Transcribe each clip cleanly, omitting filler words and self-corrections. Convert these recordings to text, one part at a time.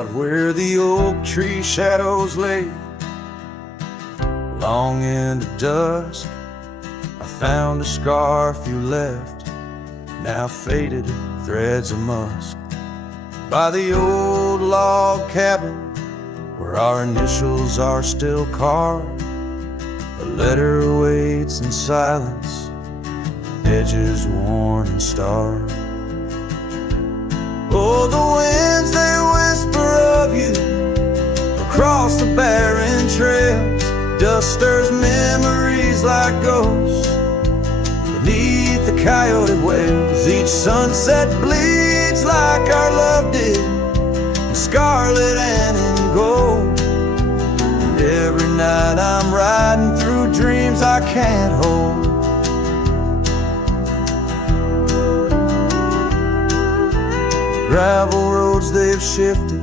Out where the oak tree shadows lay, long into dusk, I found a scarf you left, now faded threads of musk. By the old log cabin, where our initials are still carved, a letter waits in silence, edges worn and starved. Oh, the winds, they whisper of you across the barren trails. Dust stirs memories like ghosts beneath the coyote wails. Each sunset bleeds like our love did, in scarlet and in gold. And every night I'm riding through dreams I can't hold. Gravel roads, they've shifted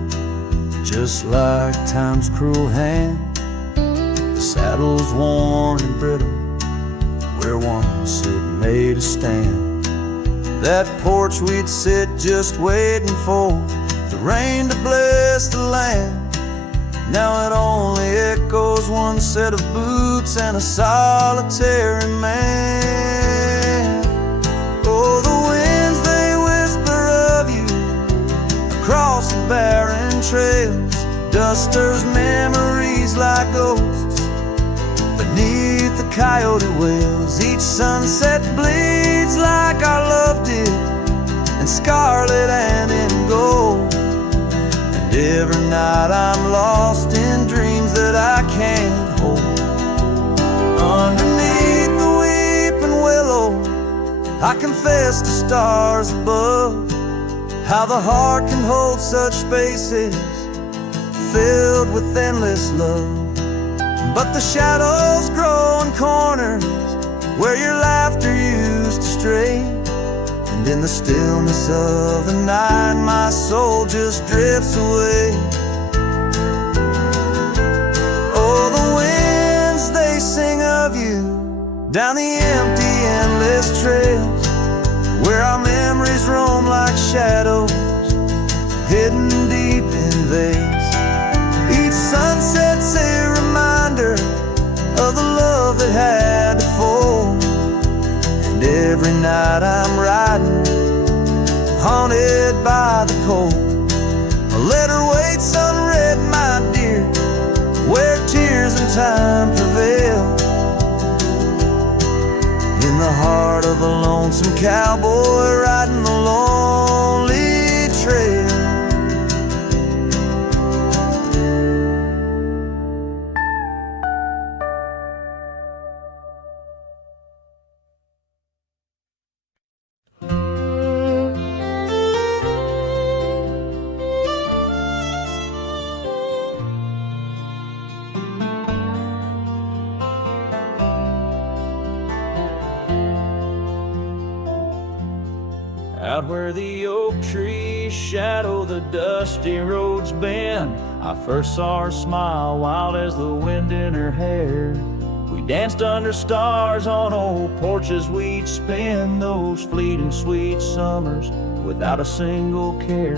just like time's cruel hand. The saddle's worn and brittle where once it made a stand. That porch we'd sit just waiting for the rain to bless the land. Now it only echoes one set of boots and a solitary man. Oh, the winds, they whisper of you across the barren trails. Dust stirs memories like ghosts beneath the coyote wails. Each sunset bleeds like our love did, in scarlet and in gold. And every night I'm lost in dreams that I can't hold. Underneath the weeping willow, I confess to stars above, how the heart can hold such spaces filled with endless love. But the shadows grow in corners where your laughter used to stray. And in the stillness of the night my soul just drifts away. Oh, the winds, they sing of you down the empty, endless trails, where our memories roam like shadows hidden deep in veils. Each sunset's a reminder of the love that had to fall. And every night I'm riding, haunted by the cold. A letter waits unread, my dear, where tears and time prevail. In the heart of a lonesome cowboy riding the lonely trail. Out where the oak trees shadow the dusty roads bend, I first saw her smile wild as the wind in her hair. We danced under stars on old porches, we'd spend those fleeting sweet summers without a single care.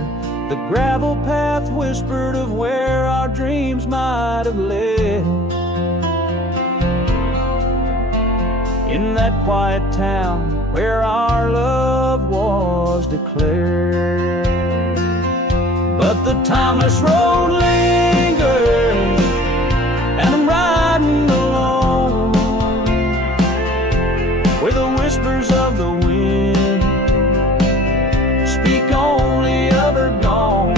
The gravel path whispered of where our dreams might have led. In that quiet town where our love was declared. But the timeless road lingers, and I'm riding alone, where the whispers of the wind speak only of her gone.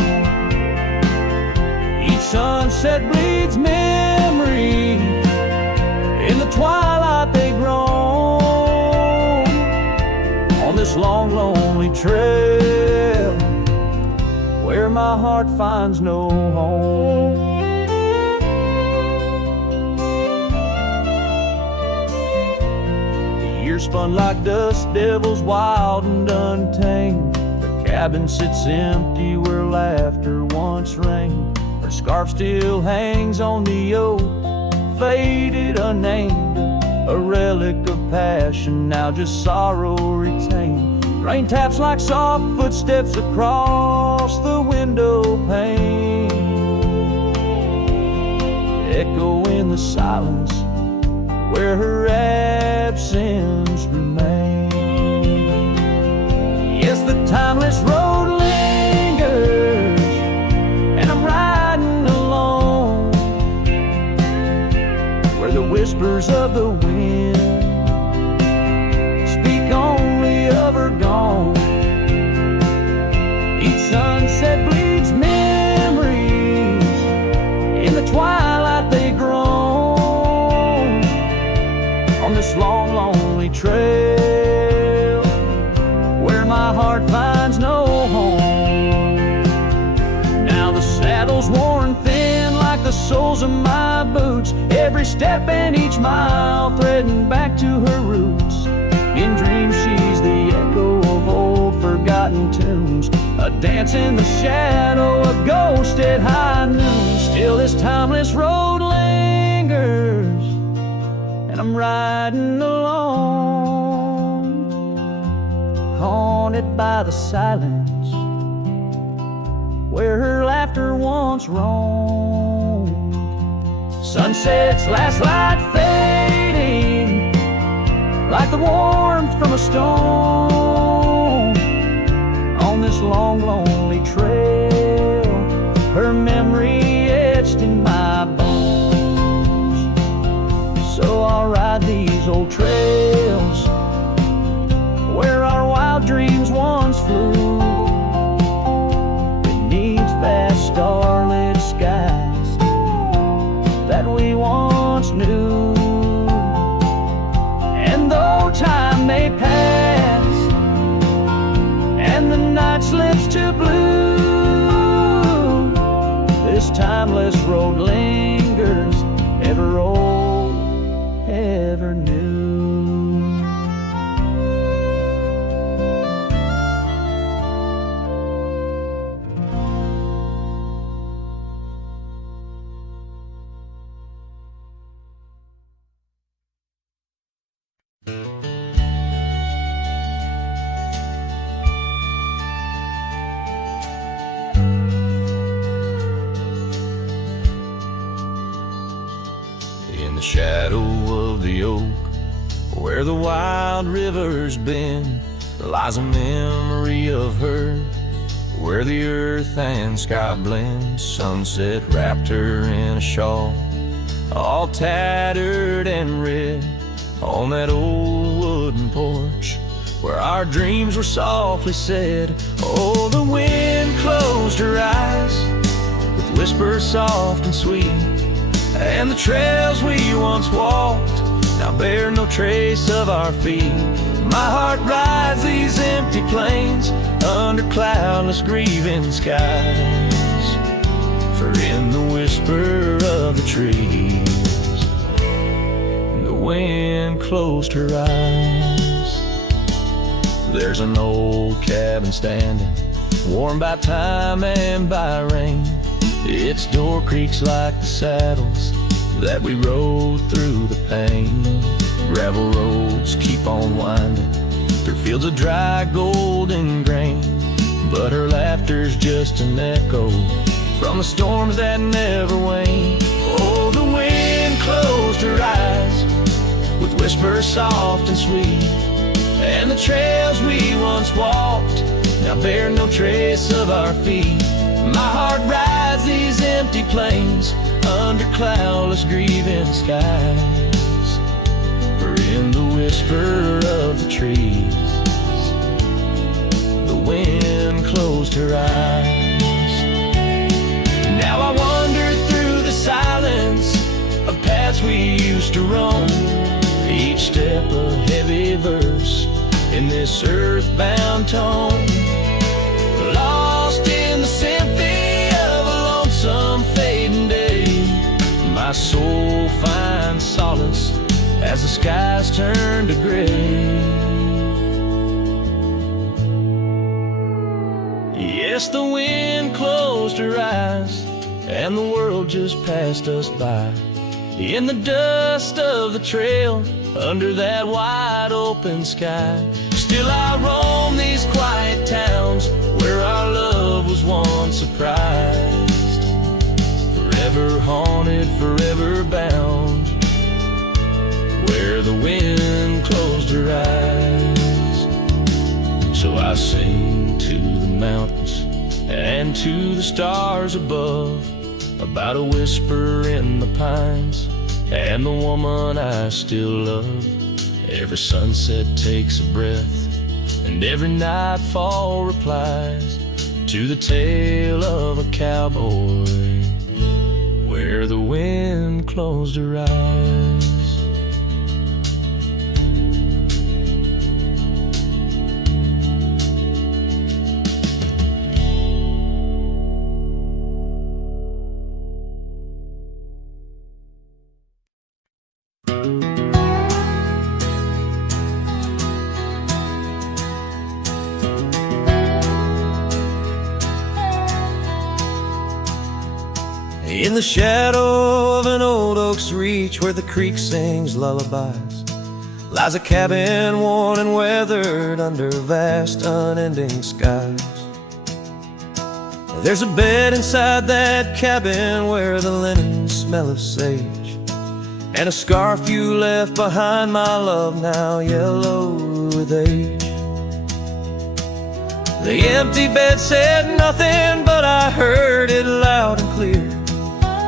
Each sunset bleeds memory, in the twilight they groan. On this long, lonely trail, where my heart finds no home. The years spun like dust devils, wild and untamed. The cabin sits empty where laughter once reigned. Her scarf still hangs on the oak, faded, unnamed, a relic of passion, now just sorrow retained. Rain taps like soft footsteps across the window pane. echo in the silence where her absence remains. Yes, the timeless road lingers, and I'm riding alone, where the whispers of the wind speak only of her gone. Each sunset bleeds memories, in the twilight they groan, on this long, lonely trail where my heart finds no home. Now the saddle's worn thin like the soles of my boots, every step and each mile threading back to her roots. In dreams she's the echo of old forgotten tunes, a dance in the shadow, a ghost at high noon. Still this timeless road lingers, and I'm riding alone, haunted by the silence where her laughter once roamed. Sunset's last light fading like the warmth from a stone, on this long, lonely trail, her memory etched in my bones. So I'll ride these old trails where our wild dreams once flew, beneath vast starlit skies that we once knew. And though time may pass and the night slips to blue, this timeless road lingers, ever old, ever new. In the shadow of the oak, where the wild river's been, lies a memory of her, where the earth and sky blend. Sunset wrapped her in a shawl, all tattered and red, on that old wooden porch where our dreams were softly said. Oh, the wind closed her eyes with whispers soft and sweet, and the trails we once walked now bear no trace of our feet. My heart rides these empty plains under cloudless grieving skies, for in the whisper of the trees the wind closed her eyes. There's an old cabin standing, warmed by time and by rain. Its door creaks like the saddles that we rode through the pain. Gravel roads keep on winding through fields of dry golden grain, but her laughter's just an echo from the storms that never wane. Oh, the wind closed her eyes with whispers soft and sweet, and the trails we once walked now bear no trace of our feet. My heart rides these empty plains under cloudless grieving skies, for in the whisper of the trees the wind closed her eyes. Now I wander through the silence of paths we used to roam, each step a heavy verse in this earthbound tone, lost in the symphony of a lonesome fading day. My soul finds solace as the skies turn to gray. Yes, the wind closed her eyes and the world just passed us by, in the dust of the trail under that wide open sky. Still I roam these quiet towns where our love was once surprised, forever haunted, forever I sing to the mountains and to the stars above about a whisper in the pines and the woman I still love. Every sunset takes a breath and every nightfall replies to the tale of a cowboy where the wind closed her eyes. In the shadow of an old oak's reach, where the creek sings lullabies, lies a cabin worn and weathered under vast unending skies. There's a bed inside that cabin where the linens smell of sage, and a scarf you left behind, my love, now yellow with age. The empty bed said nothing, but I heard it loud and clear.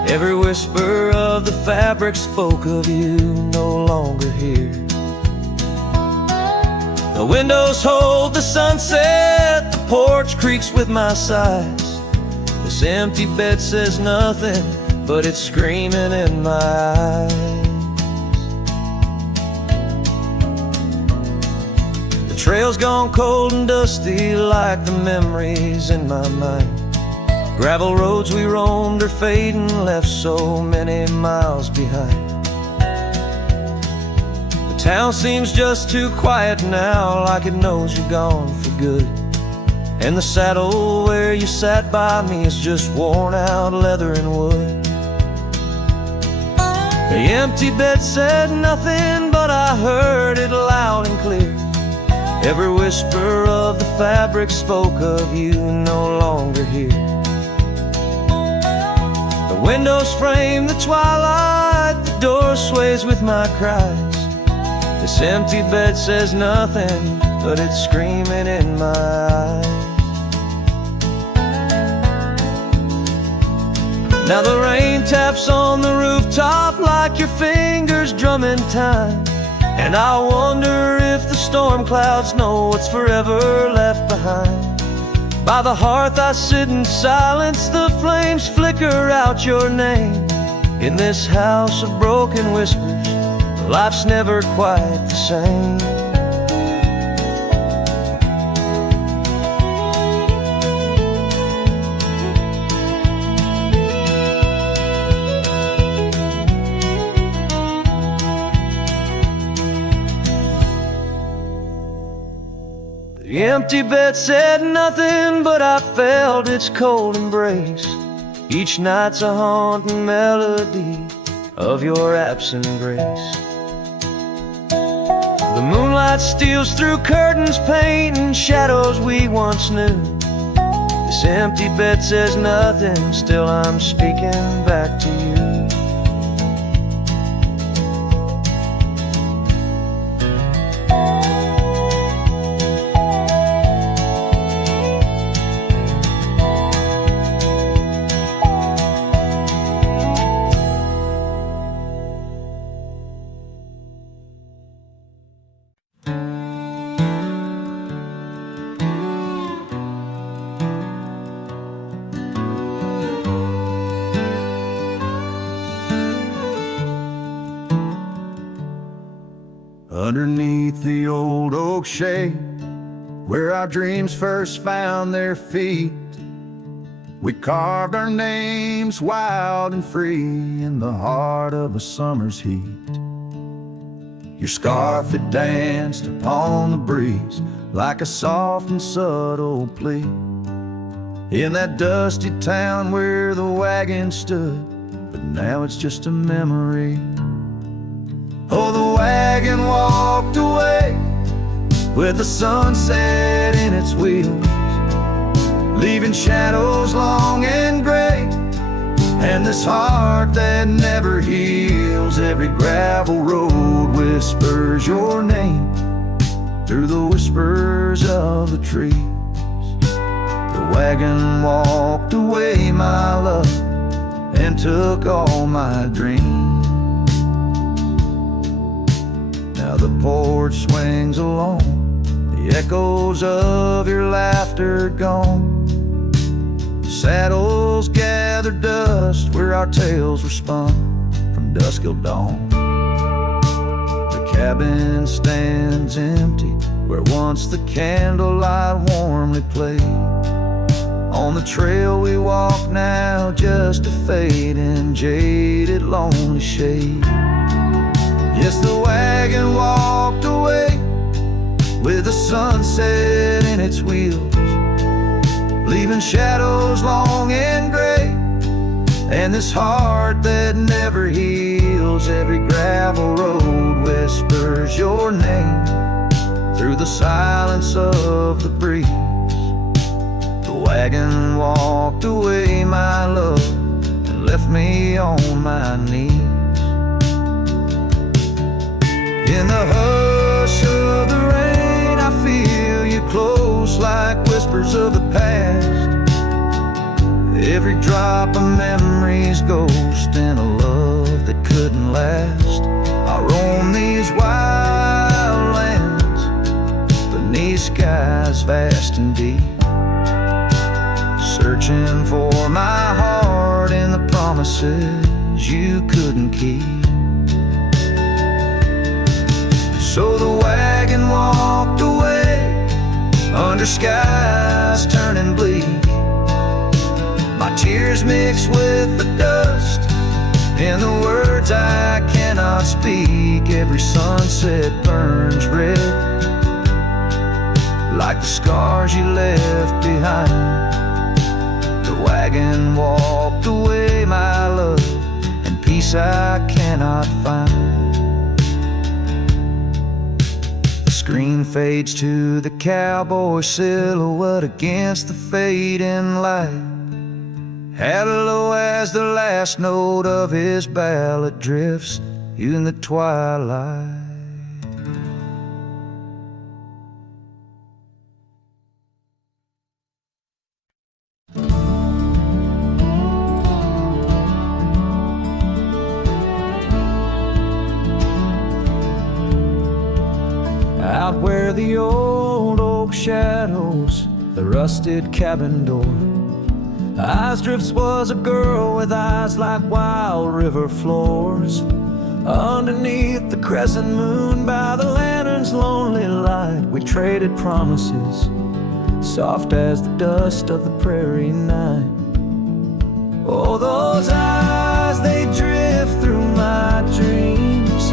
Every whisper of the fabric spoke of you no longer here. The windows hold the sunset, the porch creaks with my sighs. This empty bed says nothing, but it's screaming in my eyes. The trail's gone cold and dusty like the memories in my mind. Gravel roads we roamed are fading, left so many miles behind. The town seems just too quiet now, like it knows you're gone for good. And the saddle where you sat by me is just worn out leather and wood. The empty bed said nothing, but I heard it loud and clear. Every whisper of the fabric spoke of you no longer here. The windows frame the twilight, the door sways with my cries. This empty bed says nothing, but it's screaming in my eyes. Now the rain taps on the rooftop like your fingers drumming time, and I wonder if the storm clouds know what's forever left behind. By the hearth I sit in silence, the flames flicker out your name. In this house of broken whispers, life's never quite the same. The empty bed said nothing, but I felt its cold embrace. Each night's a haunting melody of your absent grace. The moonlight steals through curtains, painting shadows we once knew. This empty bed says nothing, still I'm speaking back to you. Underneath the old oak shade, where our dreams first found their feet, we carved our names wild and free in the heart of a summer's heat. Your scarf had danced upon the breeze like a soft and subtle plea. In that dusty town where the wagon stood, but now it's just a memory. Oh, the wagon walked away with the sunset in its wheels, leaving shadows long and gray, and this heart that never heals. Every gravel road whispers your name through the whispers of the trees. The wagon walked away, my love, and took all my dreams. Now the porch swings along, the echoes of your laughter gone. Saddles gather dust where our tales were spun from dusk till dawn. The cabin stands empty where once the candlelight warmly played. On the trail we walk now, just a fading, jaded, lonely shade. Yes, the wagon walked away with the sunset in its wheels, leaving shadows long and gray, and this heart that never heals. Every gravel road whispers your name through the silence of the breeze. The wagon walked away, my love, and left me on my knees. In the hush of the rain, I feel you close like whispers of the past. Every drop of memory's ghost in a love that couldn't last. I roam these wild lands beneath skies vast and deep, searching for my heart in the promises you couldn't keep. So the wagon walked away under skies turning bleak. My tears mix with the dust and the words I cannot speak. Every sunset burns red like the scars you left behind. The wagon walked away, my love, and peace I cannot find. Screen fades to the cowboy silhouette against the fading light. Hello as the last note of his ballad drifts in the twilight. Out where the old oak shadows the rusted cabin door, Eyes Drifts was a girl with eyes like wild river floors. Underneath the crescent moon by the lantern's lonely light, we traded promises, soft as the dust of the prairie night. Oh, those eyes, they drift through my dreams,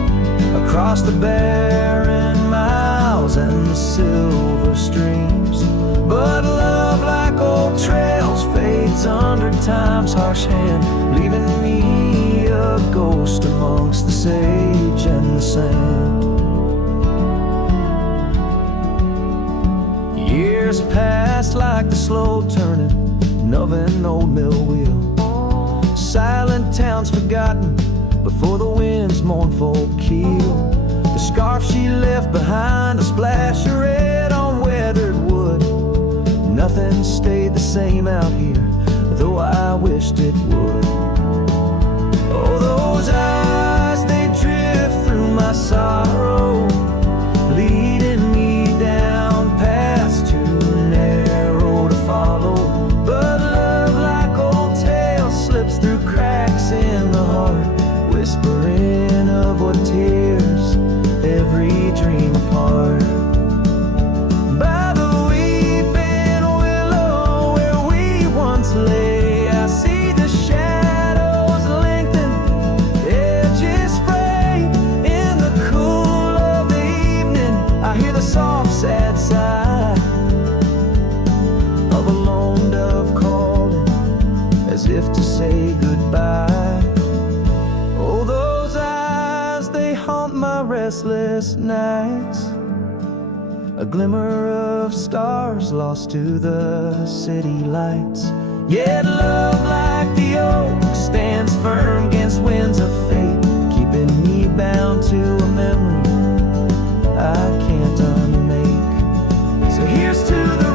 across the barren miles and the silver streams. But love, like old trails, fades under time's harsh hand, leaving me a ghost amongst the sage and the sand. Years passed like the slow turning of an old mill wheel, silent towns forgotten before the wind's mournful keel. The scarf she left behind, a splash of red on weathered wood. Nothing stayed the same out here, though I wished it would. Oh, those eyes, they drift through my sorrow, leading me down paths too narrow to follow. But love, like old tales, slips through cracks in the heart, whispering of what tears every dream apart. By the weeping willow where we once lay, I see the shadows lengthen, edges fray. In the cool of the evening, I hear the soft sad sigh of a lone dove calling, as if to say goodbye. Oh, those eyes, they haunt my restless nights, a glimmer of stars lost to the city lights. Yet love, like the oak, stands firm against winds of fate, keeping me bound to a memory I can't unmake. So here's to the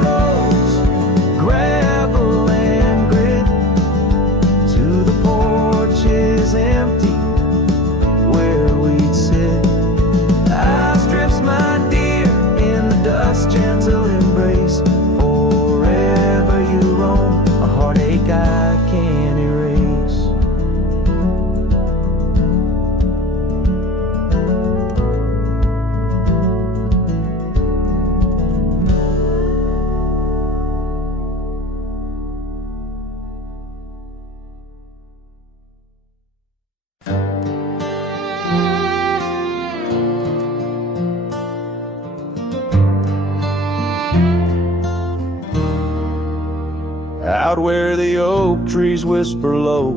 out where the oak trees whisper low,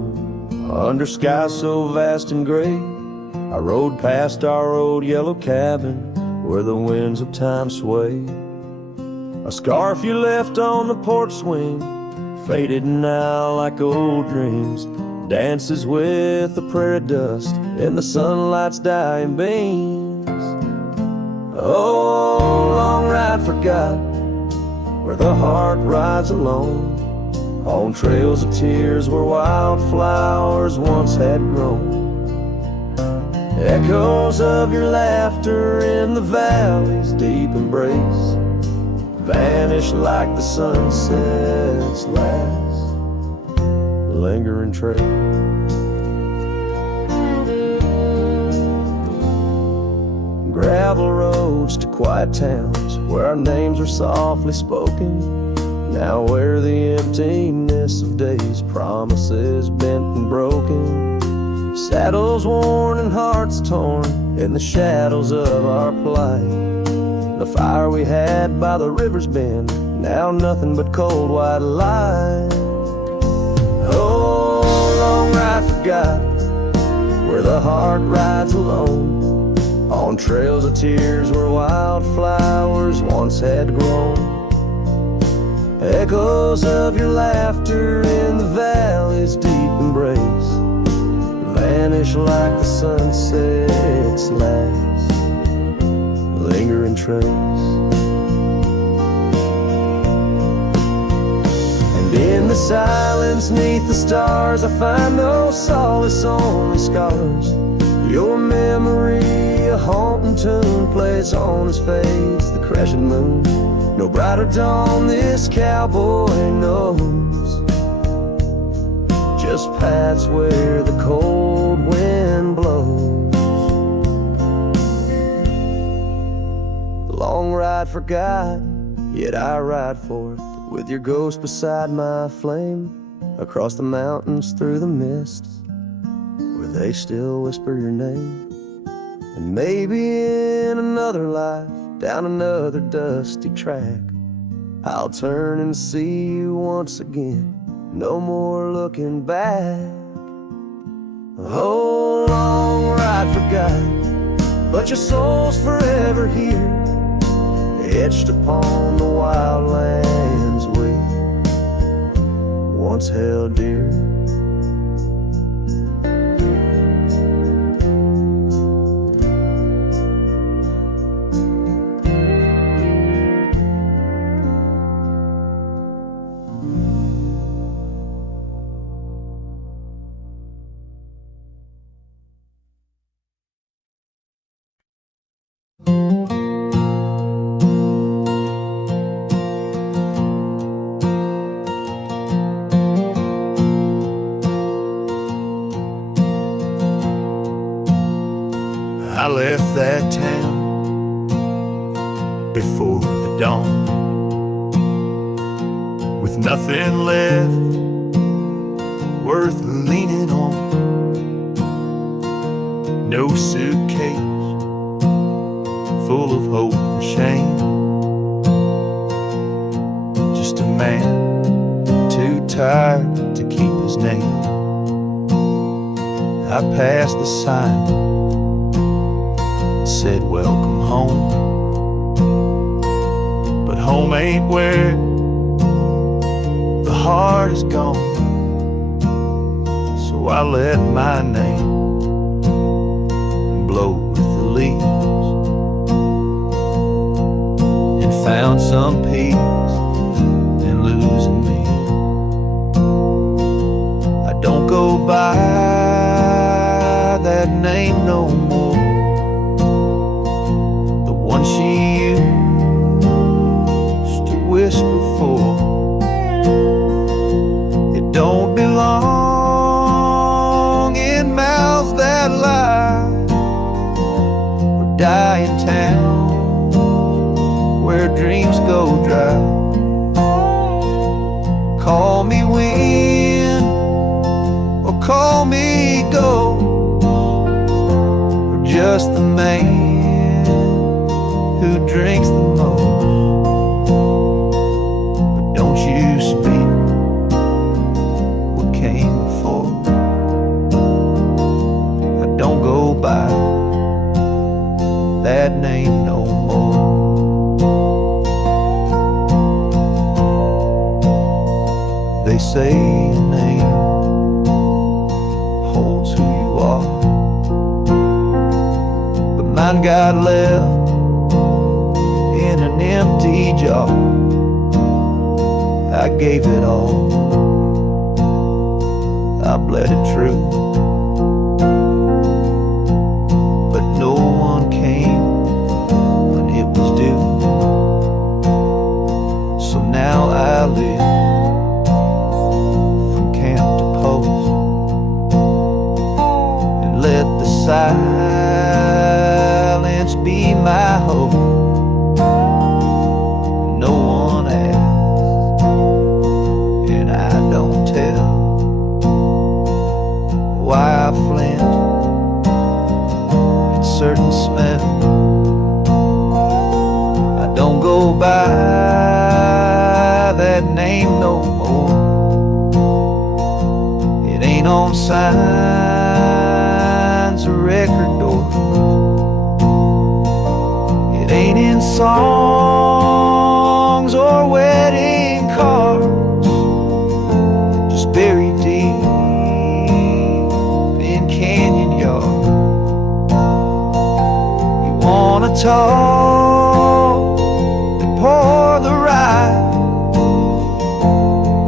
under skies so vast and gray. I rode past our old yellow cabin where the winds of time sway. A scarf you left on the porch swing, faded now like old dreams, dances with the prairie dust in the sunlight's dying beams. Oh, long ride forgotten, where the heart rides alone, on trails of tears where wildflowers once had grown. Echoes of your laughter in the valley's deep embrace vanish like the sunset's last lingering trace. Gravel roads to quiet towns where our names are softly spoken, now where the emptiness of days, promises bent and broken, saddles worn and hearts torn in the shadows of our plight. The fire we had by the river's bend, now nothing but cold white light. Oh, long ride forgotten, where the heart rides alone, on trails of tears where wildflowers once had grown. Echoes of your laughter in the valley's deep embrace vanish like the sunset's last lingering trace. And in the silence neath the stars, I find no solace, only scars. Your memory, a haunting tune, plays on as fades the crescent moon. No brighter dawn this cowboy knows, just paths where the cold wind blows. Long ride forgotten, yet I ride forth with your ghost beside my flame, across the mountains through the mists where they still whisper your name. And maybe in another life, down another dusty track, I'll turn and see you once again, no more looking back. Oh, long ride forgotten, but your soul's forever here, etched upon the wild lands we once held dear. I left that town before the dawn, with nothing left worth leaning on. No suitcase full of hope and shame, just a man too tired to keep his name. I passed the sign, said welcome home, but home ain't where the heart is gone. So I let my name blow with the leaves and found some peace in losing me. I don't go by that name no more, one she used to whisper for. It don't belong in mouths that lie, or die in towns where dreams go dry. Call me wind or call me ghost, or just the man who drinks the most. But don't you speak They say your name holds who you are, but mine got left in an empty jar. I gave it all, I bled it true, but no one came when it was due. So now I live from camp to post, and let the silence be my hope. No one asks, and I don't tell why I flint at certain smells. I don't go by that name no more. It ain't on signs or record doors. It ain't in songs or wedding cards, just buried deep in canyon yards. You wanna talk, then pour the rye,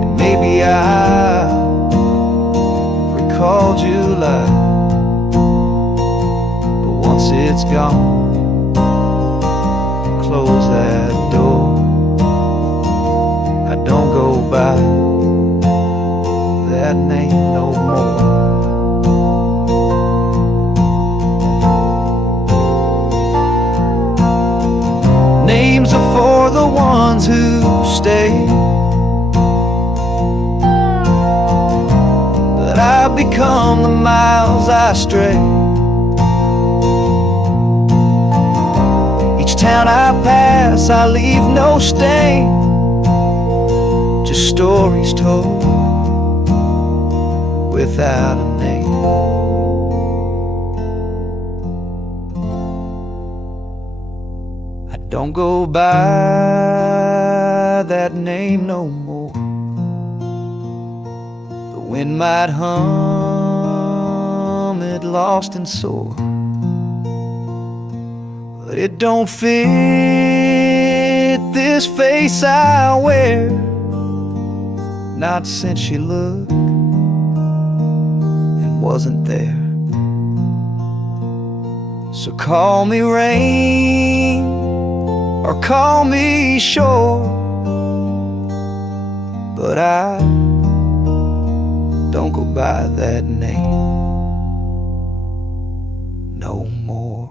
and maybe I recall July, but once it's gone, close that door. I don't go by that name no more. Names are for the ones who stay, but I've become the miles I stray. Each town I pass, I leave no stain, just stories told without a name. I don't go by that name no more. The wind might hum it lost and sore, but it don't fit this face I wear, not since she looked and wasn't there. So call me rain or call me shore, but I don't go by that name no more.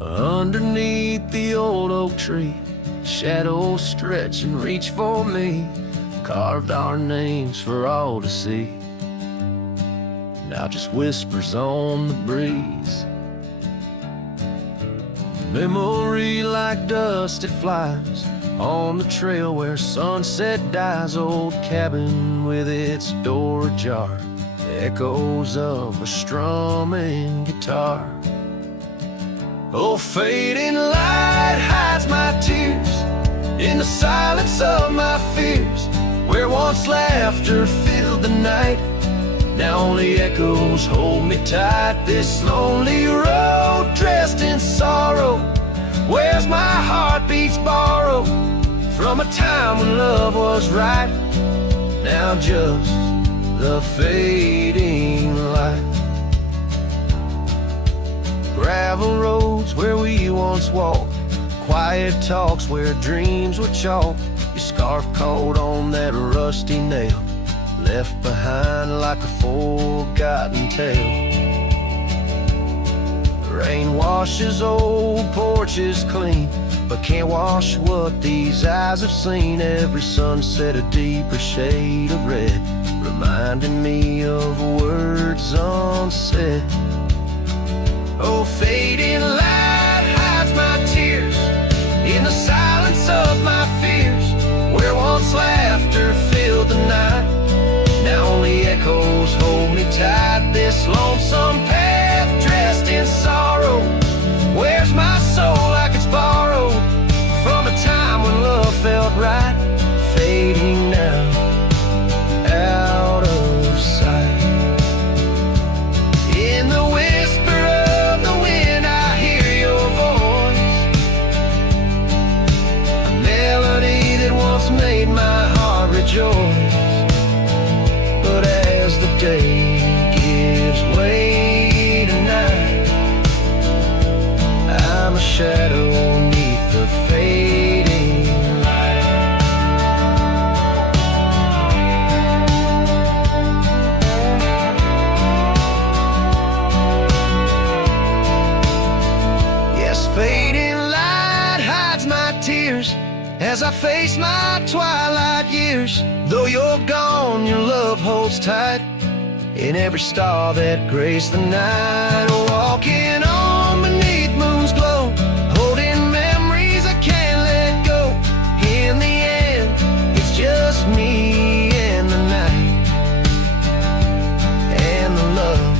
Underneath the old oak tree, shadows stretch and reach for me, carved our names for all to see. Now just whispers on the breeze. Memory like dust, it flies on the trail where sunset dies. Old cabin with its door ajar, echoes of a strumming guitar. Oh, fading light hides my tears in the silence of my fears, where once laughter filled the night. Now only echoes hold me tight. This lonely road dressed in sorrow, where's my heartbeats borrowed from a time when love was right. Now just the fading light. Gravel roads where we once walked, quiet talks where dreams were chalk. Your scarf caught on that rusty nail, left behind like a forgotten tale. Rain washes old porches clean, but can't wash what these eyes have seen. Every sunset a deeper shade of red, reminding me of words unsaid. Oh, fading light hides my tears in the silence of my fears, where once laughter filled the night. Now only echoes hold me tight. This lonesome path dressed in sorrow, where's my soul like it's borrowed from a time when love felt right. Fading now, out of sight. In the whisper of the wind I hear your voice, a melody that once made my heart rejoice. But as the day gives way to night, I'm a shadow neath the fading light. Yes, fading light hides my tears as I face my twilight years. Though you're gone, your love holds tight in every star that graced the night. Walking on beneath moon's glow, holding memories I can't let go. In the end, it's just me and the night, and the love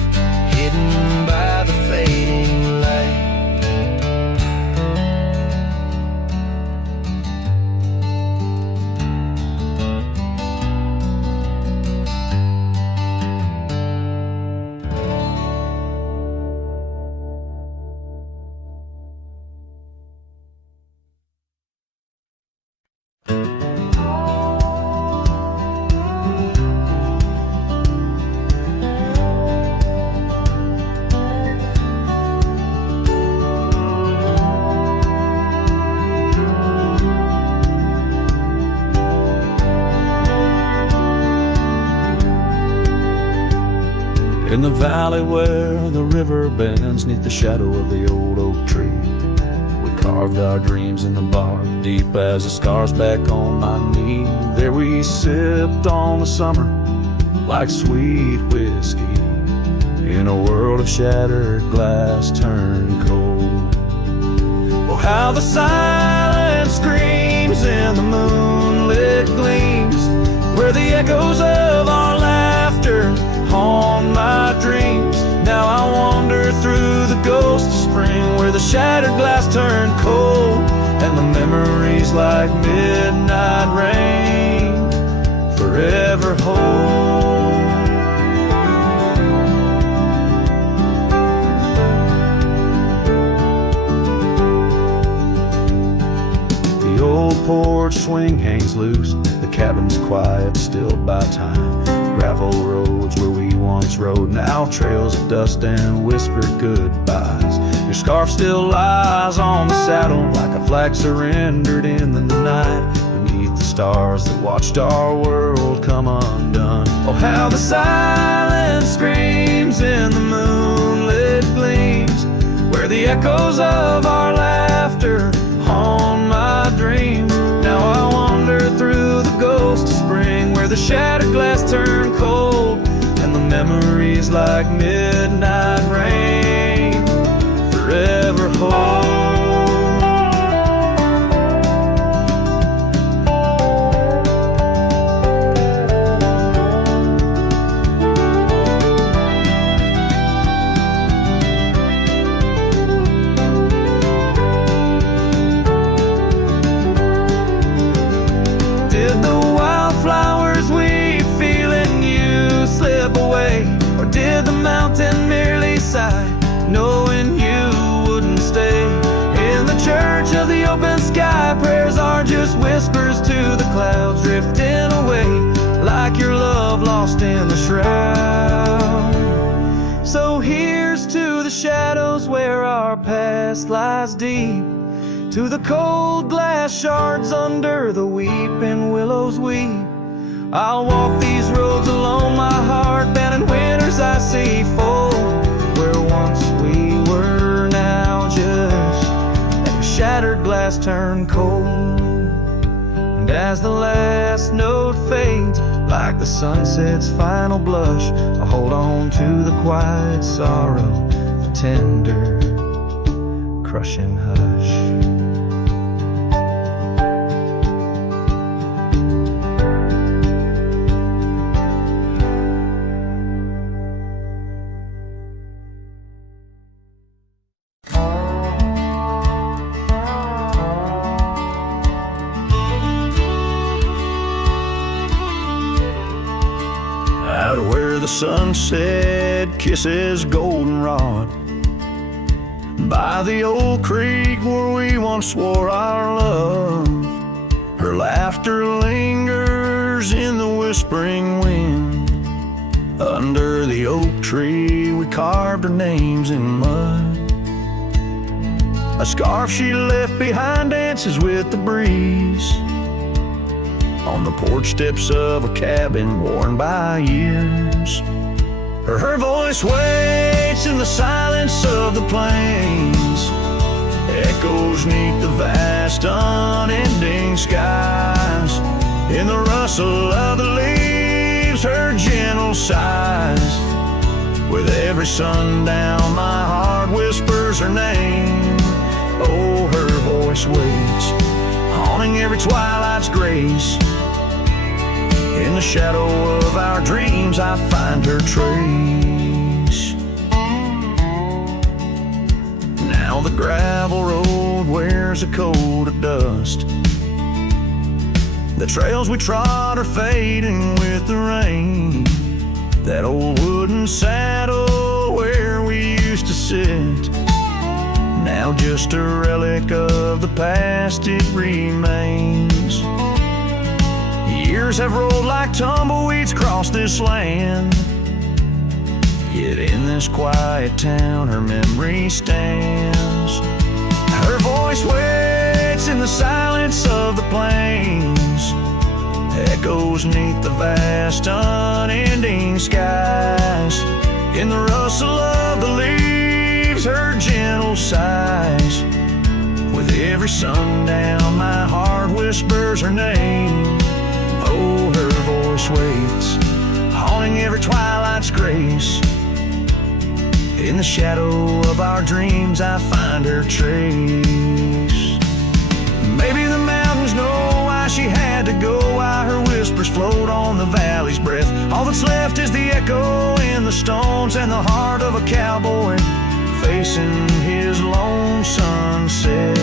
hidden by the fading light. In the valley where the river bends, neath the shadow of the old oak tree, we carved our dreams in the bark, deep as the scars back on my knee. There we sipped on the summer like sweet whiskey, in a world of shattered glass turned cold. Oh, how the silence screams in the moonlit gleams, where the echoes of our laughter haunt my dreams. Now I wander through the ghost of spring, where the shattered glass turned cold, and the memories like midnight rain forever hold. The old porch swing hangs loose, the cabin's quiet, still by time. Gravel roads where we once rode, now trails of dust and whispered goodbyes. Your scarf still lies on the saddle like a flag surrendered in the night, beneath the stars that watched our world come undone. Oh, how the silence screams in the moonlit gleams, where the echoes of our laughter haunt my dreams. Now I wander through the ghost of spring, where the shattered glass turned cold, and the memories like midnight rain forever hold. Did the wildflowers we feel in you slip away? Or did the mountain merely sigh, knowing you wouldn't stay? In the church of the open sky, prayers are just whispers to the clouds, drifting away like your love lost in the shroud. So here's to the shadows where our past lies deep, to the cold glass shards under the weeping willows weep. I'll walk these roads alone, my heart bent in winters I see fold, where once we were now just like a shattered glass turned cold. And as the last note fades, like the sunset's final blush, I hold on to the quiet sorrow, the tender, crushing hush. Out where the sunset kisses goldenrod, by the old creek where we once swore our love, her laughter lingers in the whispering wind. Under the oak tree we carved her names in mud. A scarf she left behind dances with the breeze on the porch steps of a cabin worn by years. Her voice waits in the silence of the plains, echoes neath the vast unending skies. In the rustle of the leaves, her gentle sighs. With every sundown my heart whispers her name. Oh, her voice waits, haunting every twilight's grace. In the shadow of our dreams I find her trace. Now the gravel road wears a coat of dust. The trails we trod are fading with the rain. That old wooden saddle where we used to sit, now just a relic of the past it remains. Years have rolled like tumbleweeds across this land, yet in this quiet town her memory stands. Her voice waits in the silence of the plains, echoes neath the vast unending skies. In the rustle of the leaves her gentle sighs. With every sundown my heart whispers her name. Oh, her voice waits, haunting every twilight's grace. In the shadow of our dreams I find her trace. Maybe the mountains know why she had to go, why her whispers float on the valley's breath. All that's left is the echo in the stones and the heart of a cowboy facing his lone sunset.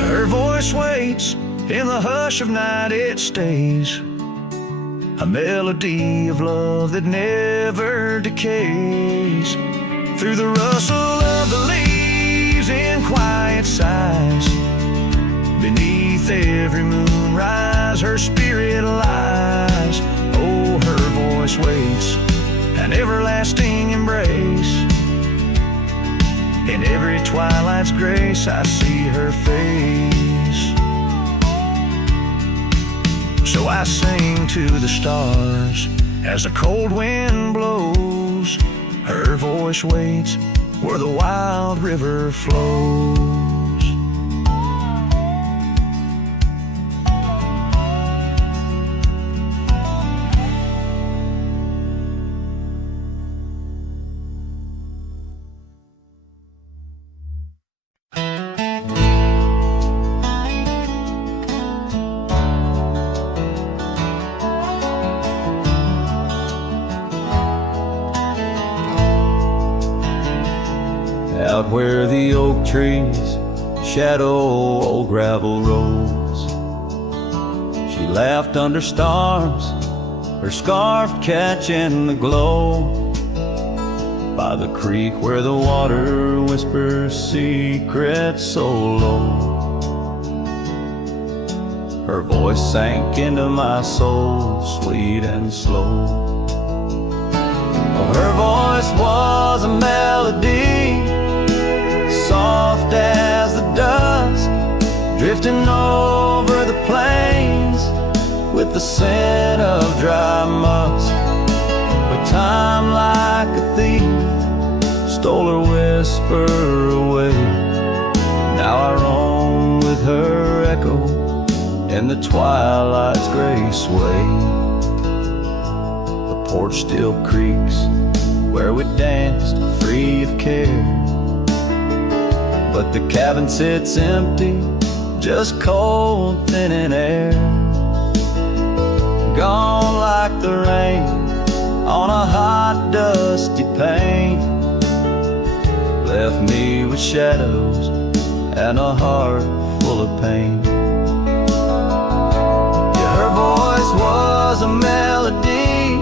Her voice waits, in the hush of night it stays, a melody of love that never decays. Through the rustle of the leaves in quiet sighs, beneath every moonrise her spirit lies. Oh, her voice waits, an everlasting embrace. In every twilight's grace I see her face. So I sing to the stars as the cold wind blows. Her voice waits where the wild river flows. Out where the oak trees shadow old gravel roads, she laughed under stars her scarf catching the glow by the creek where the water whispers secrets so low. Her voice sank into my soul, sweet and slow. Her voice was a melody, soft as the dusk, drifting over the plains with the scent of dry musk. But time, like a thief, stole her whisper away. Now I roam with her echo in the twilight's gray sway. The porch still creaks where we danced free of care, but the cabin sits empty, just cold, thinning air. Gone like the rain on a hot, dusty pane, left me with shadows and a heart full of pain. Yeah, her voice was a melody,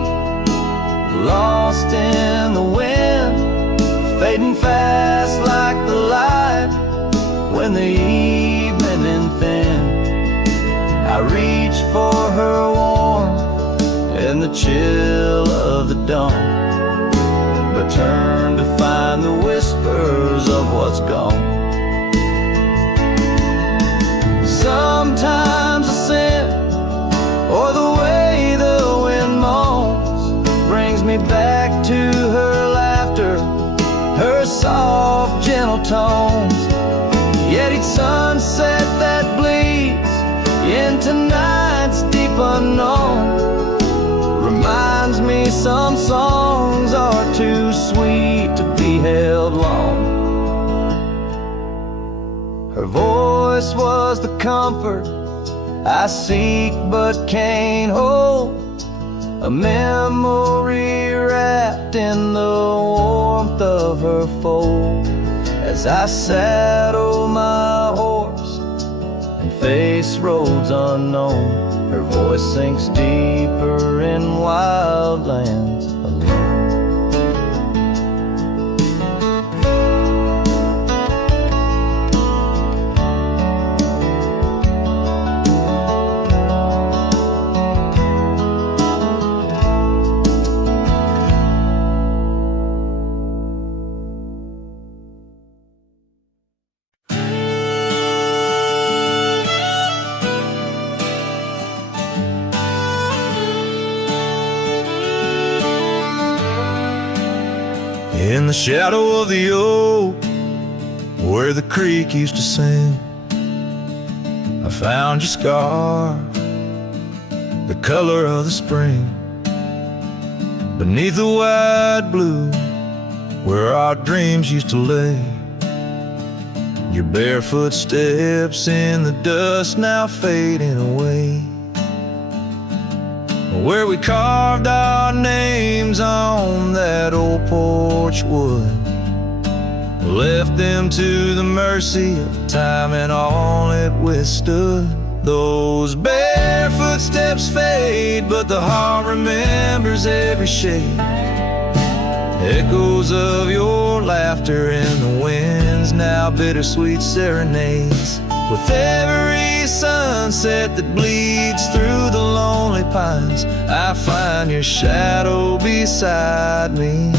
lost in the wind, fading fast like the light when the evening thin. I reached for her warmth in the chill of the dawn, but turned to find the whispers of what's gone. Sometimes a scent or the way the wind moans brings me back to her laughter, her soft, gentle tones. Yet each sunset that bleeds into night's deep unknown reminds me some songs are too sweet to be held long. Her voice was the comfort I seek but can't hold, a memory wrapped in the warmth of her fold. As I saddle my horse and face roads unknown, her voice sinks deeper in wild lands alone. In the shadow of the oak, where the creek used to sing, I found your scar, the color of the spring. Beneath the wide blue, where our dreams used to lay, your barefoot steps in the dust now fading away. Where we carved our names on that old porch wood, left them to the mercy of time and all it withstood. Those barefoot steps fade, but the heart remembers every shade. Echoes of your laughter in the winds, now bittersweet serenades. With every sunset that bleeds through the lonely pines, I find your shadow beside me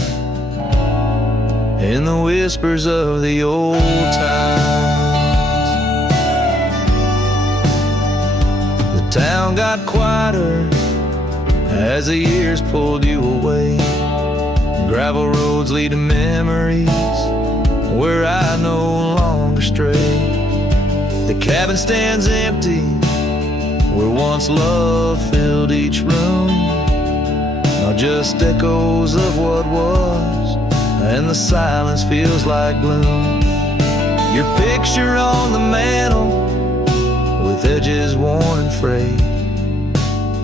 in the whispers of the old times. The town got quieter as the years pulled you away. Gravel roads lead to memories where I no longer stray. The cabin stands empty where once love filled each room, now just echoes of what was, and the silence feels like gloom. Your picture on the mantle, with edges worn and frayed,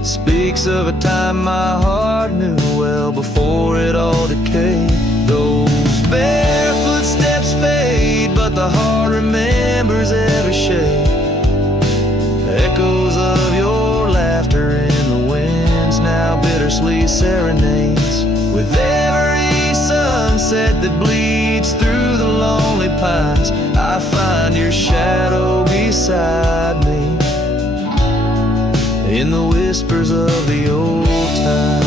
speaks of a time my heart knew well before it all decayed. Those barefoot steps fade, but the heart remembers every shade. Echoes of your laughter in the winds now our bittersweet serenades. With every sunset that bleeds through the lonely pines, I find your shadow beside me in the whispers of the old town.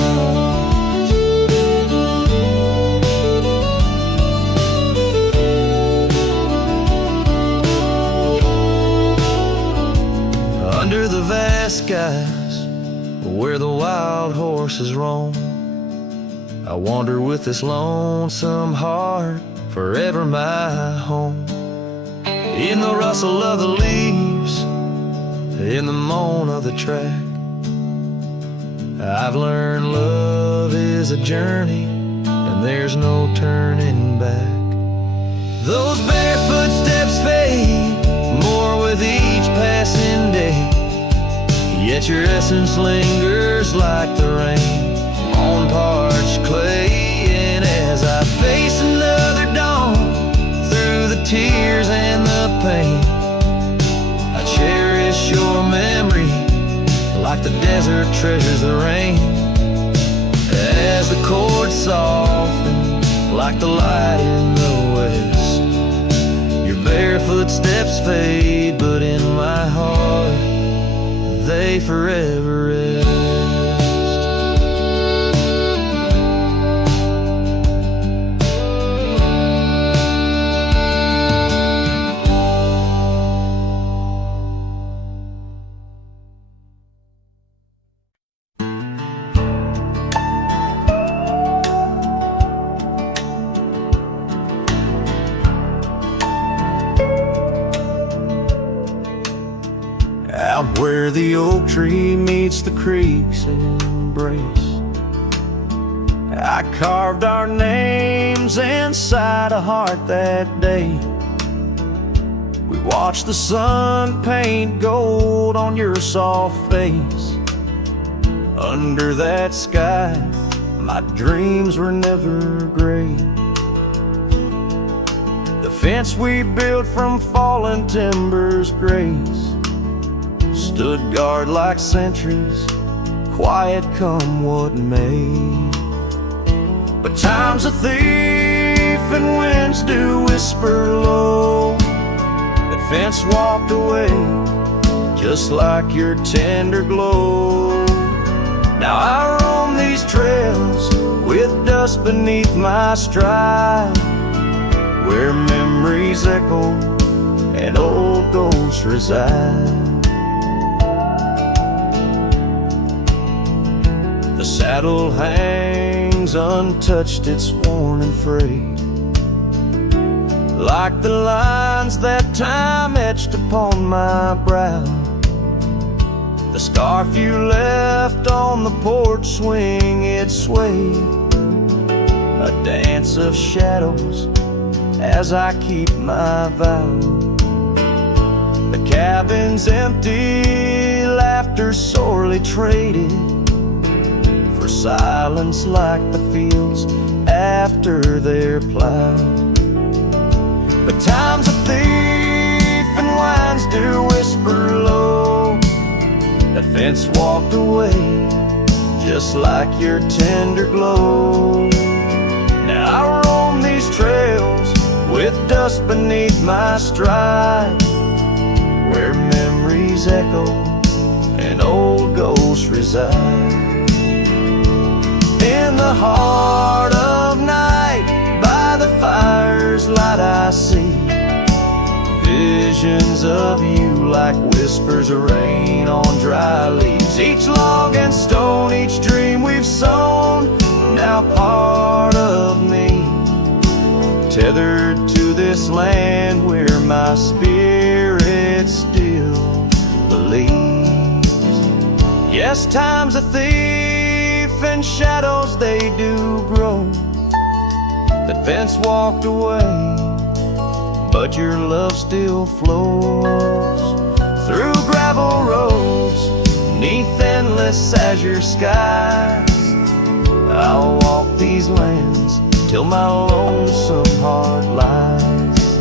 Under the vast skies where the wild horses roam, I wander with this lonesome heart, forever my home. In the rustle of the leaves, in the moan of the track, I've learned love is a journey and there's no turning back. Those barefoot steps fade more with each passing day, yet your essence lingers like the rain on parched clay. And as I face another dawn through the tears and the pain, I cherish your memory like the desert treasures the rain. As the chords soften like the light in the west, your barefoot steps fade, but in my heart they forever rest. Out where the oak tree meets the creek's embrace, I carved our names inside a heart that day. We watched the sun paint gold on your soft face. Under that sky, my dreams were never gray. The fence we built from fallen timbers grace stood guard like sentries, quiet come what may. But time's a thief and winds do whisper low. That fence walked away just like your tender glow. Now I roam these trails with dust beneath my stride, where memories echo and old ghosts reside. The saddle hangs untouched, it's worn and frayed, like the lines that time etched upon my brow. The scarf you left on the porch swing, it swayed, a dance of shadows as I keep my vow. The cabin's empty, laughter sorely traded for silence like the fields after they're plowed. But time's a thief and winds do whisper low. That fence walked away just like your tender glow. Now I roam these trails with dust beneath my stride, where memories echo and old ghosts reside. In the heart of night, by the fire's light, I see visions of you like whispers of rain on dry leaves. Each log and stone, each dream we've sown, now part of me, tethered to this land where my spirit still believes. Yes, time's a thief and shadows they do grow. That fence walked away, but your love still flows through gravel roads, neath endless azure skies. I'll walk these lands till my lonesome heart lies.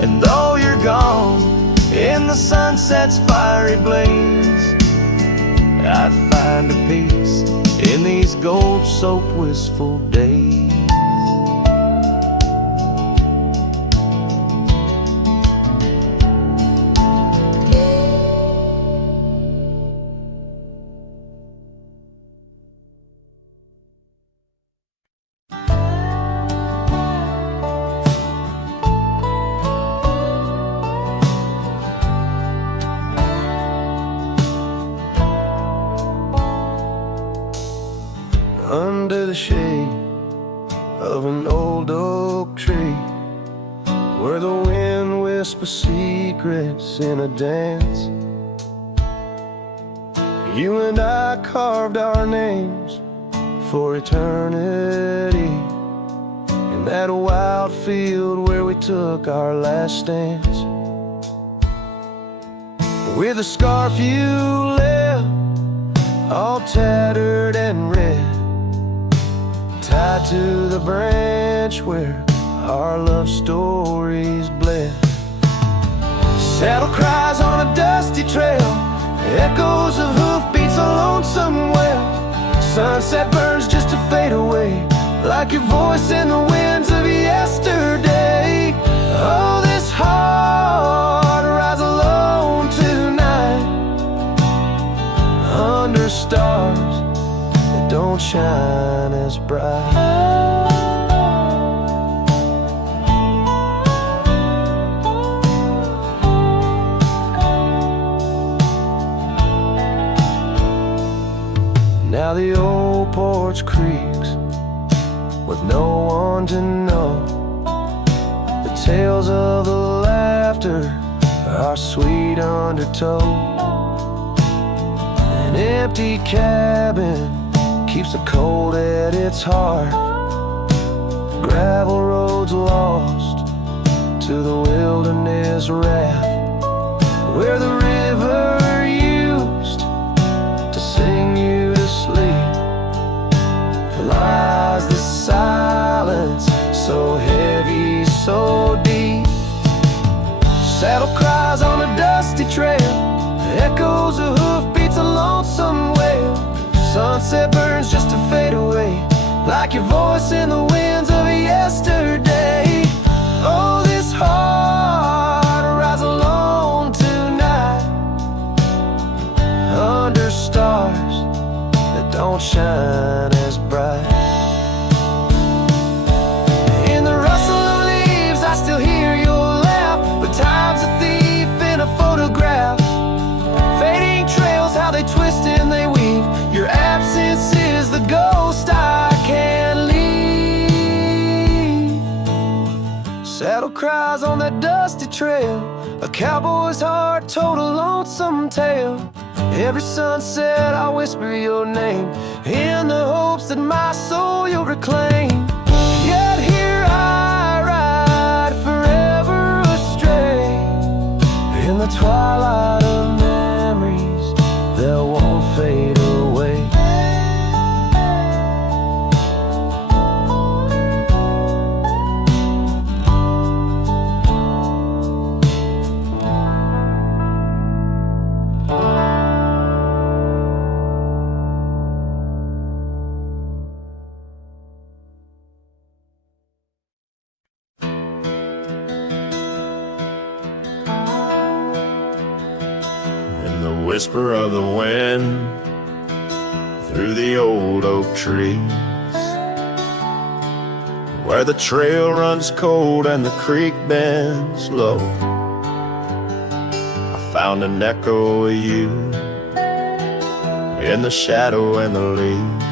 And though you're gone in the sunset's fiery blaze, I find a peace these gold-soaked wistful days. Under the shade of an old oak tree, where the wind whispers secrets in a dance, you and I carved our names for eternity, in that wild field where we took our last stance. With a scarf you left, all tattered and red, tied to the branch where our love stories bled. Saddle cries on a dusty trail, echoes of hoofbeats, a lonesome wail. Sunset burns just to fade away, like your voice in the winds of yesterday. Oh, this heart rides alone tonight, under stars that don't shine as bright. Now the old porch creaks with no one to know. The tales of the laughter are sweet undertow. An empty cabin keeps the cold at its heart. Gravel roads lost to the wilderness raft, where the river used to sing you to sleep. Lies the silence, so heavy, so deep. Saddle cries on a dusty trail, echoes of hoofbeats, a lonesome wail. Sunset burns just to fade away, like your voice in the winds of yesterday. Oh, this heart rides alone tonight, under stars that don't shine as bright. In the rustle of leaves I still hear your laugh, but time's a thief in a photograph. Fading trails, how they twist and they weave. Your absence is the ghost I can't leave. Saddle cries on that dusty trail, a cowboy's heart told a lonesome tale. Every sunset I whisper your name, in the hopes that my soul you'll reclaim. Yet here I ride forever astray, in the twilight of memories that won't fade away. Whisper of the wind through the old oak trees, where the trail runs cold and the creek bends low, I found an echo of you in the shadow and the leaves,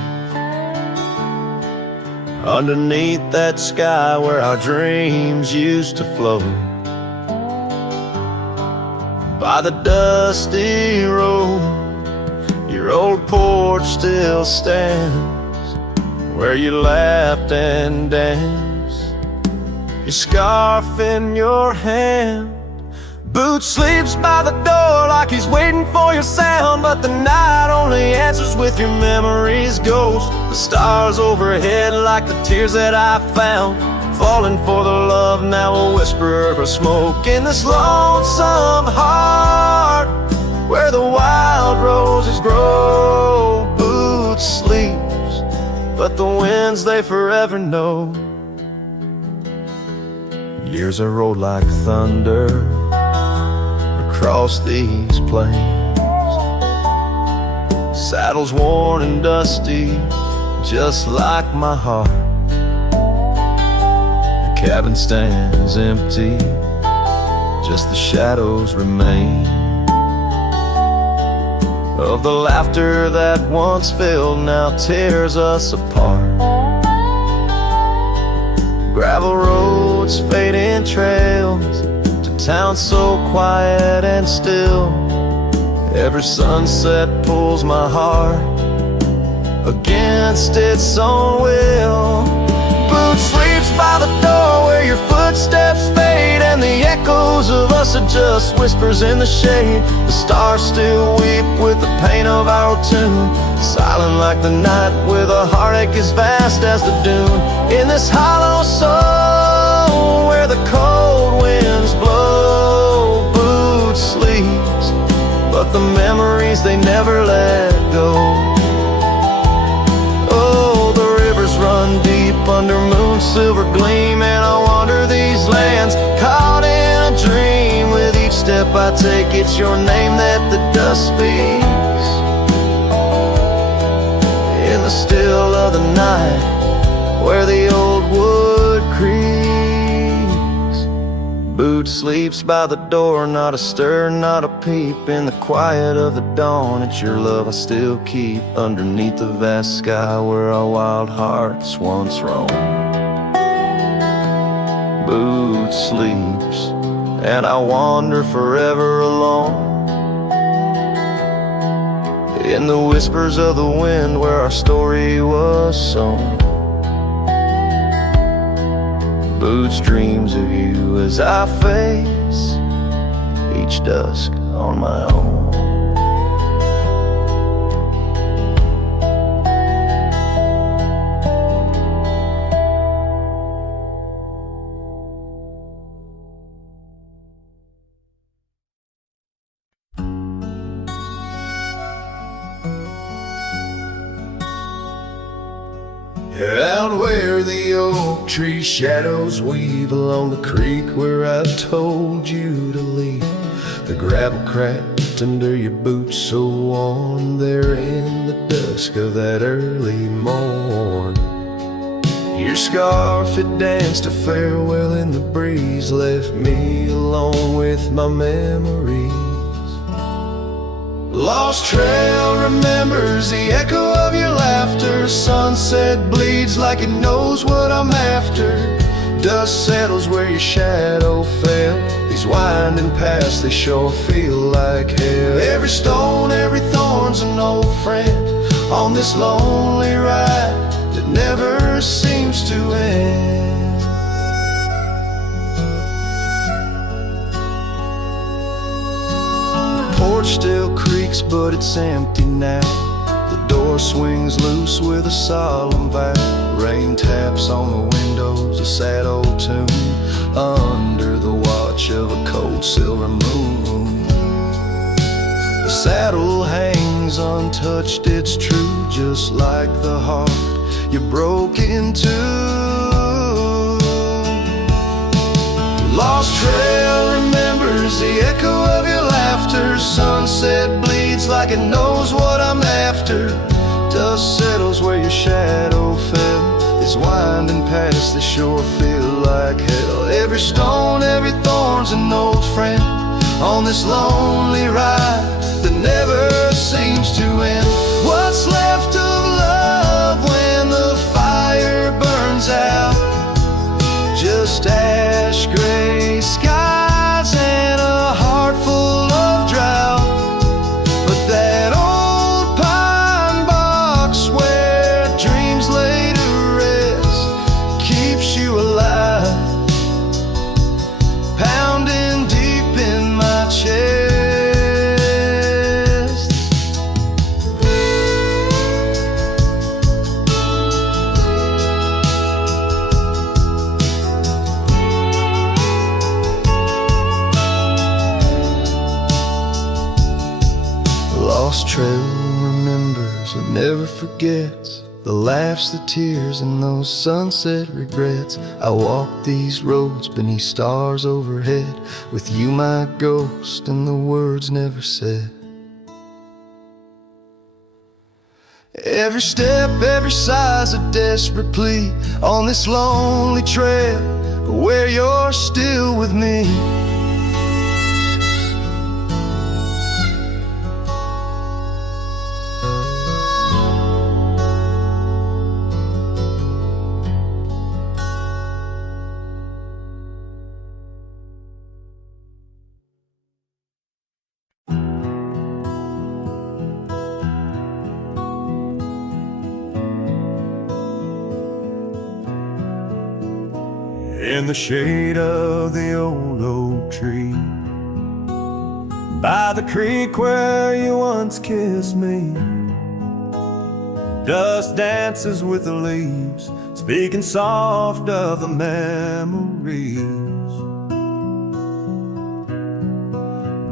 underneath that sky where our dreams used to float. By the dusty road, your old porch still stands, where you laughed and danced, your scarf in your hand. Boot sleeps by the door like he's waiting for your sound, but the night only answers with your memory's ghost. The stars overhead like the tears that I found, falling for the love, now a whisper of smoke in this lonesome heart, where the wild roses grow. Boots sleeps but the winds they forever know. Years are rolled like thunder across these plains, saddles worn and dusty, just like my heart. The cabin stands empty, just the shadows remain of the laughter that once filled, now tears us apart. Gravel roads, fading trails, to towns so quiet and still. Every sunset pulls my heart against its own will. Boot sleeps by the door where your footsteps fade, and the echoes of us are just whispers in the shade. The stars still weep with the pain of our tune, silent like the night with a heartache as vast as the dune. In this hollow soul where the cold winds blow, Boot sleeps, but the memories they never let go. Oh, the rivers run deep under moon's silver gleam, and I wander these lands caught in a dream. With each step I take, it's your name that the dust speaks. In the still of the night, where the old wood creaks, Boot sleeps by the door, not a stir, not a peep. In the quiet of the dawn, it's your love I still keep, underneath the vast sky where our wild hearts once roamed. Boot sleeps, and I wander forever alone, in the whispers of the wind where our story was sown. Boots dreams of you as I face each dusk on my own. Out where the oak tree shadows weave along the creek where I told you to leave, the gravel cracked under your boots so worn there in the dusk of that early morn. Your scarf it danced a farewell in the breeze, left me alone with my memories. Lost trail remembers the echo of your laughter. Sunset bleeds like it knows what I'm after. Dust settles where your shadow fell. These winding paths, they sure feel like hell. Every stone, every thorn's an old friend on this lonely ride that never seems to end. Porch still creaks, but it's empty now. The door swings loose with a solemn vow. Rain taps on the windows, a sad old tune, under the watch of a cold silver moon. The saddle hangs untouched, it's true, just like the heart you broke into. Lost trail remembers the echo of your laughter. Sunset bleeds like it knows what I'm after. Dust settles where your shadow fell. These winding paths, they sure feel like hell. Every stone, every thorn's an old friend on this lonely ride that never seems to end. What's left of love when the fire burns out? Just ash gray skies and a heart full of drought. But that old pine box where dreams lay to rest keeps you alive, pounding deep in my chest. Lost trail remembers and never forgets The laughs, the tears, and those sunset regrets. I walk these roads beneath stars overhead, with you my ghost and the words never said. Every step, every sigh's a desperate plea on this lonely trail, but where you're still with me. In the shade of the old oak tree, by the creek where you once kissed me, dust dances with the leaves, speaking soft of the memories.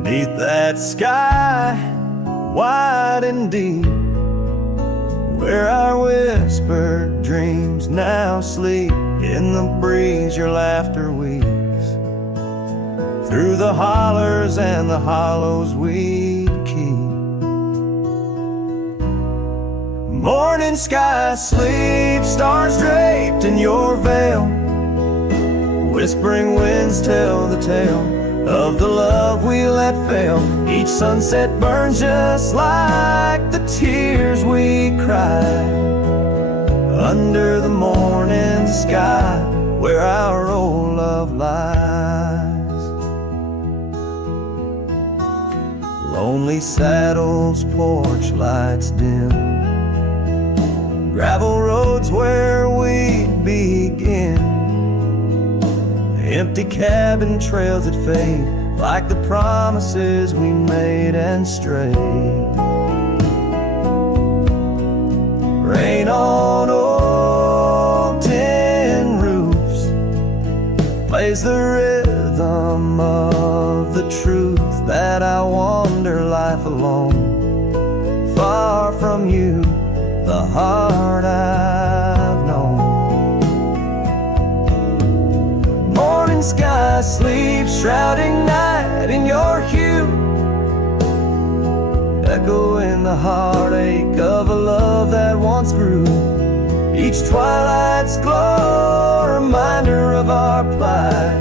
Neath that sky, wide and deep, where our whispered dreams now sleep. In the breeze your laughter weaves, through the hollers and the hollows we keep. Morning sky sleep, stars draped in your veil, whispering winds tell the tale of the love we let fail. Each sunset burns just like the tears we cried under the morning sky, where our old love lies. Lonely saddles, porch lights dim, gravel roads where we'd begin, empty cabin trails that fade like the promises we made and strayed. Rain on old tin roofs plays the rhythm of the truth that I wander life alone, far from you, the heart I've known. Morning sky sleeps, shrouding night in your hue, echoing the heartache of a love that once grew. Each twilight's glow, a reminder of our plight.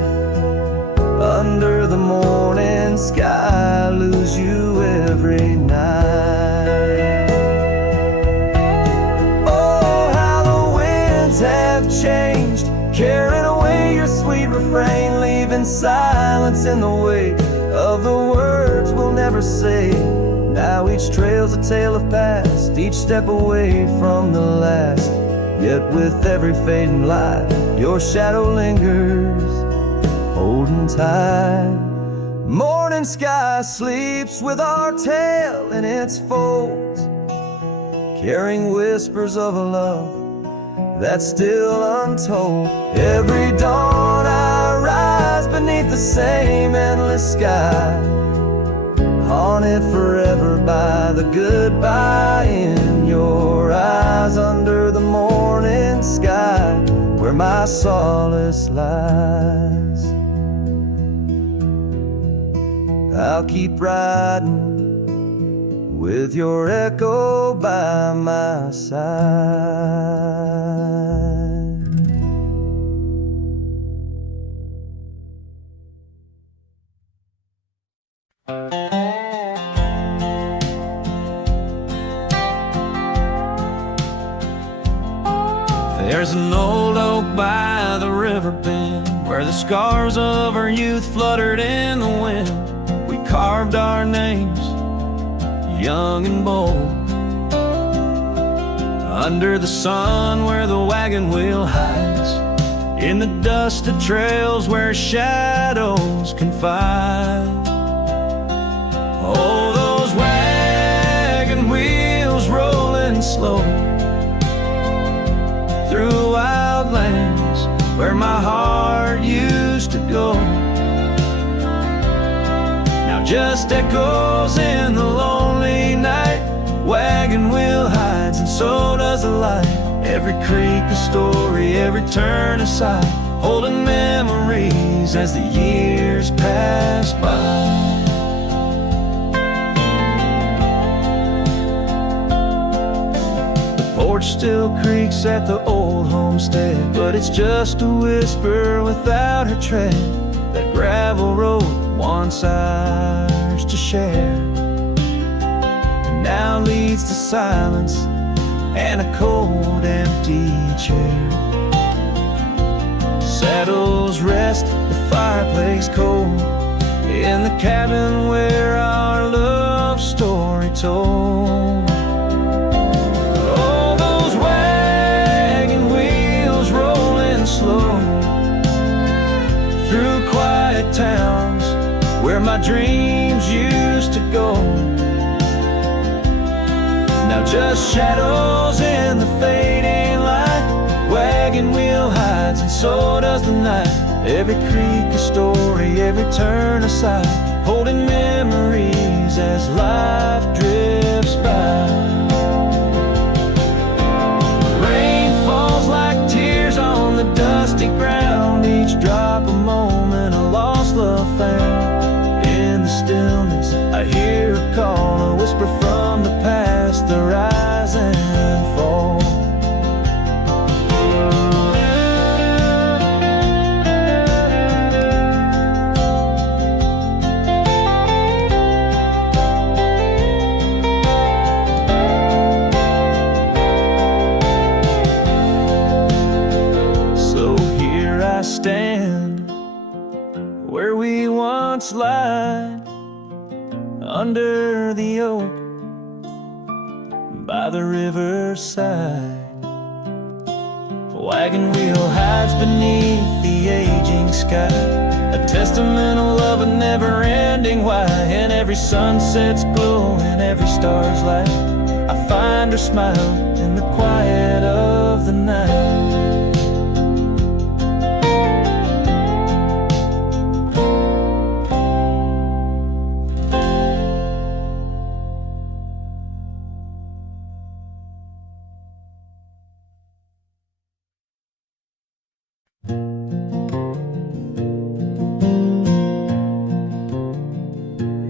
Under the morning sky, I lose you every night. Oh, how the winds have changed, carrying away your sweet refrain, leaving silence in the wake of the words we'll never say. Now each trail's a tale of past, each step away from the last. Yet with every fading light, your shadow lingers, holding tight. Morning sky sleeps with our tale in its folds, carrying whispers of a love that's still untold. Every dawn I rise beneath the same endless sky, haunted forever by the goodbye in your eyes. Under the morning sky, where my solace lies, I'll keep riding with your echo by my side. There's an old oak by the river bend, where the scars of our youth fluttered in the wind. We carved our names, young and bold, under the sun where the wagon wheel hides, in the dusted trails where shadows confide. Oh, those wagon wheels rolling slow through wild lands where my heart used to go, now just echoes in the lonely night. Wagon wheel hides, and so does the light. Every creek a story, every turn a sight, holding memories as the years pass by. The porch still creaks at the old homestead, but it's just a whisper without her tread. That gravel road once ours to share now leads to silence and a cold, empty chair. Saddles rest, the fireplace cold, in the cabin where our love story told. Oh, those wagon wheels rolling slow through quiet towns where my dreams used to go. Now just shadows in the fading light. Wagon wheel hides and so does the night. Every creek a story, every turn a sight, holding memories as life drifts by. Rain falls like tears on the dusty ground, each drop a moment, a lost love found. In the stillness I hear a call, a whisper from the past, the rise and fall. So here I stand where we once lied, under the oak by the riverside. Wagon wheel hides beneath the aging sky, a testament of love, a never-ending why. And every sunset's glow and every star's light, I find her smile in the quiet of the night.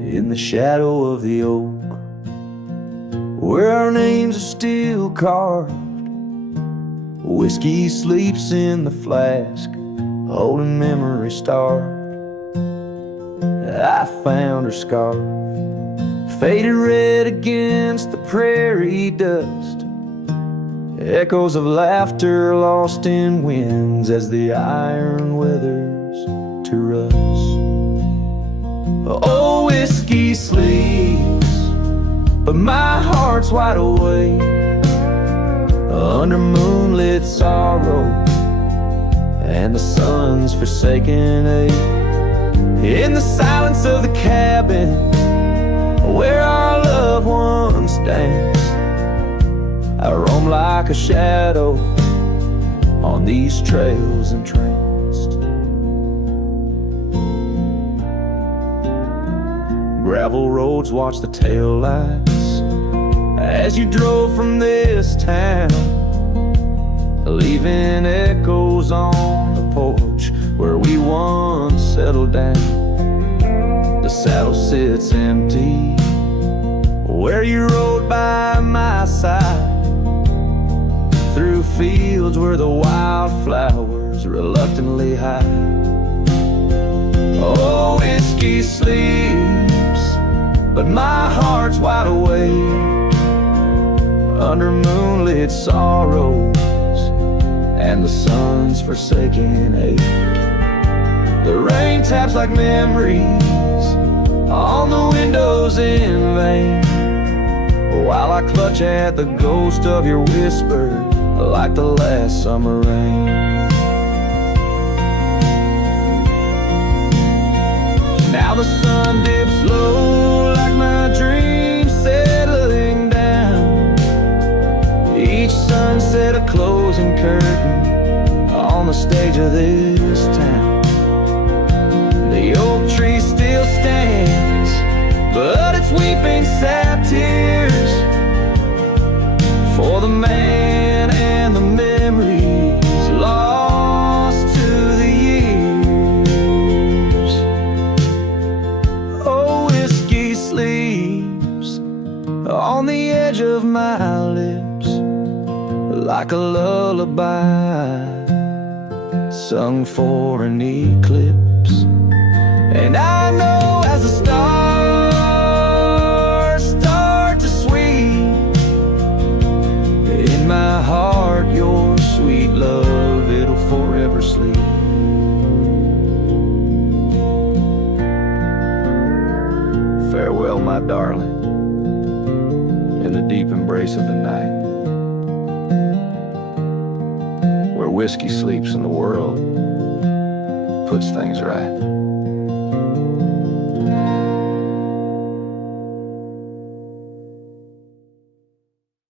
In the shadow of the oak, where our names are still carved, whiskey sleeps in the flask, holding memory starved. I found her scarf, faded red against the prairie dust, echoes of laughter lost in winds as the iron weathers to rust. Oh, whiskey sleeps, but my heart's wide awake, under moonlit sorrow and the sun's forsaken ache. In the silence of the cabin where our loved ones danced, I roam like a shadow on these trails entranced. Gravel roads watch the taillights as you drove from this town, leaving echoes on the porch where we once settled down. The saddle sits empty where you rode by my side, through fields where the wildflowers reluctantly hide. Oh, whiskey sleeps, but my heart's wide awake, under moonlit sorrows and the sun's forsaken ache. The rain taps like memories on the windows in vain, while I clutch at the ghost of your whisper like the last summer rain. Now the sun dips low like my dreams settling down, each sunset a closing curtain on the stage of this town. The oak tree still stands, but it's weeping sad tears for the man like a lullaby sung for an eclipse. And I know as the stars start to swing, in my heart your sweet love, it'll forever sleep. Farewell, my darling, in the deep embrace of the night, where whiskey sleeps and the world puts things right.